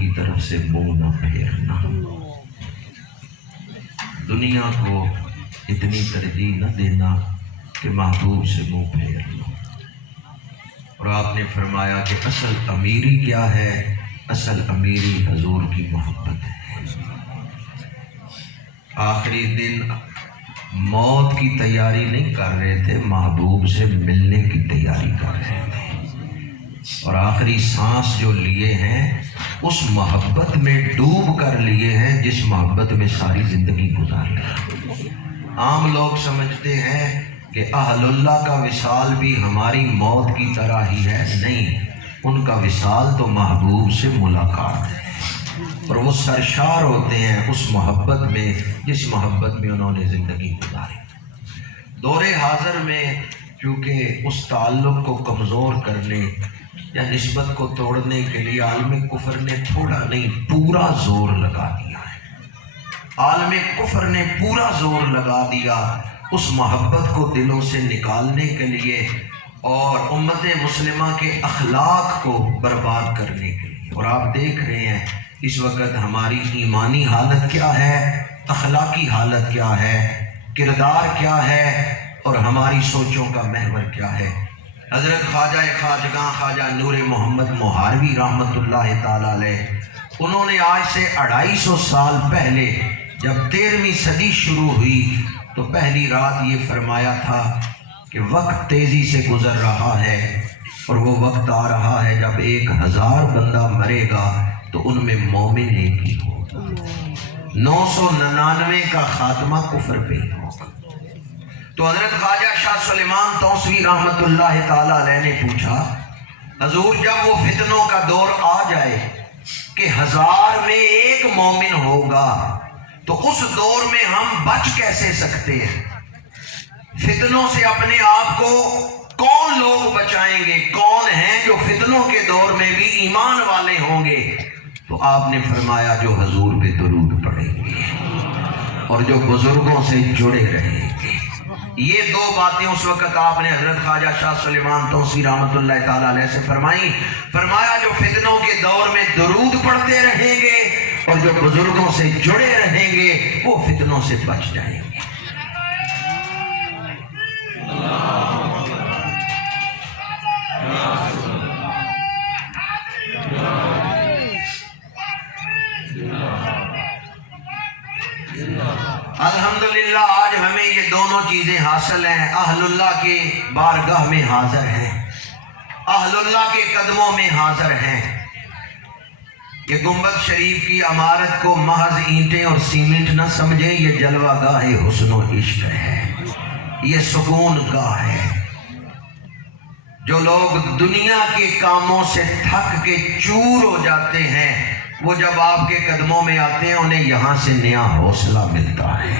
کی طرف سے منہ نہ پھیرنا، دنیا کو اتنی ترجیح نہ دینا کہ محبوب سے منہ پھیر لو۔ اور آپ نے فرمایا کہ اصل امیری کیا ہے؟ اصل امیری حضور کی محبت ہے۔ آخری دن موت کی تیاری نہیں کر رہے تھے، محبوب سے ملنے کی تیاری کر رہے تھے، اور آخری سانس جو لیے ہیں اس محبت میں ڈوب کر لیے ہیں جس محبت میں ساری زندگی گزاری۔ عام لوگ سمجھتے ہیں کہ اہل اللہ کا وصال بھی ہماری موت کی طرح ہی ہے، نہیں، ان کا وصال تو محبوب سے ملاقات ہے، اور وہ سرشار ہوتے ہیں اس محبت میں جس محبت میں انہوں نے زندگی گزاری۔ دور حاضر میں چونکہ اس تعلق کو کمزور کرنے یا نسبت کو توڑنے کے لیے عالم کفر نے تھوڑا نہیں پورا زور لگا دیا ہے۔ عالم کفر نے پورا زور لگا دیا اس محبت کو دلوں سے نکالنے کے لیے اور امت مسلمہ کے اخلاق کو برباد کرنے کے لیے۔ اور آپ دیکھ رہے ہیں اس وقت ہماری ایمانی حالت کیا ہے، اخلاقی حالت کیا ہے، کردار کیا ہے، اور ہماری سوچوں کا محور کیا ہے۔ حضرت خواجہ خواجگاں خواجہ نور محمد مہاروی رحمۃ اللہ تعالی علیہ، انہوں نے آج سے 250 سال پہلے جب 13ویں صدی شروع ہوئی تو پہلی رات یہ فرمایا تھا کہ وقت تیزی سے گزر رہا ہے، اور وہ وقت آ رہا ہے جب 1000 بندہ مرے گا تو ان میں مومن ایک ہی ہوگا، 999 کا خاتمہ کفر پہ ہی ہوگا۔ تو حضرت خواجہ شاہ سلیمان توسوی رحمۃ اللہ تعالی علیہ نے پوچھا، حضور جب وہ فتنوں کا دور آ جائے کہ 1000 میں 1 مومن ہوگا تو اس دور میں ہم بچ کیسے سکتے ہیں؟ فتنوں سے اپنے آپ کو کون لوگ بچائیں گے؟ کون ہیں جو فتنوں کے دور میں بھی ایمان والے ہوں گے؟ تو آپ نے فرمایا جو حضور پہ درود پڑھیں گے اور جو بزرگوں سے جڑے رہیں گے۔ یہ 2 باتیں اس وقت آپ نے حضرت خواجہ شاہ سلیمان توسوی رحمۃ اللہ تعالی علیہ سے فرمائی۔ فرمایا جو فتنوں کے دور میں درود پڑھتے رہیں گے اور جو بزرگوں سے جڑے رہیں گے وہ فتنوں سے بچ جائیں گے۔ الحمدللہ آج ہمیں یہ دونوں چیزیں حاصل ہیں، اہل اللہ کے بارگاہ میں حاضر ہیں، اہل اللہ کے قدموں میں حاضر ہیں۔ یہ گنبد شریف کی عمارت کو محض اینٹیں اور سیمنٹ نہ سمجھیں، یہ جلوہ گاہ حسن و عشق ہے، یہ سکون گاہ ہے۔ جو لوگ دنیا کے کاموں سے تھک کے چور ہو جاتے ہیں وہ جب آپ کے قدموں میں آتے ہیں انہیں یہاں سے نیا حوصلہ ملتا ہے۔